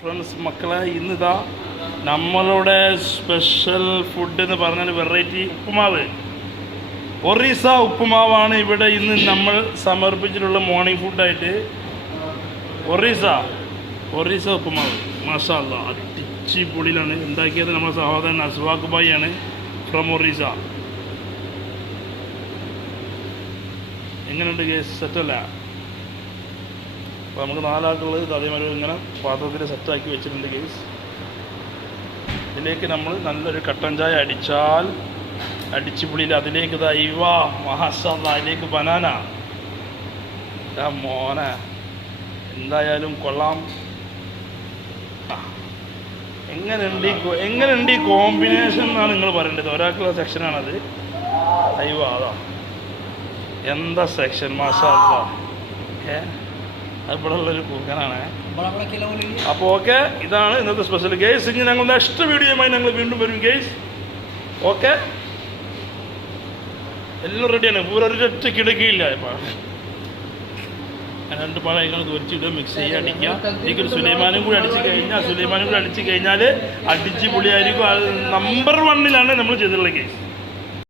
Friends മക്കളെ, ഇന്നിതാ നമ്മളുടെ സ്പെഷ്യൽ ഫുഡ് എന്ന് പറഞ്ഞാൽ വെറൈറ്റി ഉപ്പുമാവ്, ഒറീസ ഉപ്പുമാവാണ് ഇവിടെ ഇന്ന് നമ്മൾ സമർപ്പിച്ചിട്ടുള്ള മോർണിംഗ് ഫുഡായിട്ട്. ഒറീസ ഉപ്പുമാവ് മാഷാ അല്ലാ, അടിച്ച് പൊളിയിലാണ് ഉണ്ടാക്കിയത്. നമ്മുടെ സഹോദരൻ അസ്വാഖ് ഭായി ആണ് ഫ്രം ഒറീസ. എങ്ങനെയുണ്ട് കേസ്? സെറ്റല്ല? അപ്പോൾ നമുക്ക് നാലാൾക്കുള്ളത് അതേമാതിരി ഇങ്ങനെ പാത്രത്തിൽ സെറ്റാക്കി വെച്ചിട്ടുണ്ട് കേസ്. ഇതിലേക്ക് നമ്മൾ നല്ലൊരു കട്ടൻ ചായ അടിച്ചാൽ അടിച്ച് പുളിയിൽ അതിലേക്ക് ദൈവാ മഹാസാദ, അതിലേക്ക് ബനാന. മോനെ എന്തായാലും കൊള്ളാം. എങ്ങനെയുണ്ട് ഈ കോമ്പിനേഷൻ എന്നാണ് നിങ്ങൾ പറയേണ്ടത്. ഒരാൾക്കുള്ള സെക്ഷനാണത്. ദൈവാ അതാ എന്താ സെക്ഷൻ മാഷാദ. അത് ഇവിടെ ഉള്ളൊരു കൂക്കനാണ്. അപ്പോൾ ഓക്കെ, ഇതാണ് ഇന്നത്തെ സ്പെഷ്യൽ ഗെയ്സ്. ഇനി ഞങ്ങൾ നെക്സ്റ്റ് വീഡിയോയുമായി ഞങ്ങൾ വീണ്ടും വരും ഗെയ്സ്. ഓക്കെ, എല്ലാം റെഡിയാണ്. ഒരൊറ്റ കിടക്കിയില്ല. ഇപ്പം രണ്ട് പഴങ്ങൾ തുരിച്ചിട്ട് മിക്സ് ചെയ്യുക, അടിക്കുക. ഇതിൽ സുലൈമാനും കൂടി അടിച്ച് കഴിഞ്ഞാൽ അടിച്ച് പൊളിയായിരിക്കും. അത് നമ്പർ 1 നമ്മൾ ചെയ്തിട്ടുള്ള കേസ്.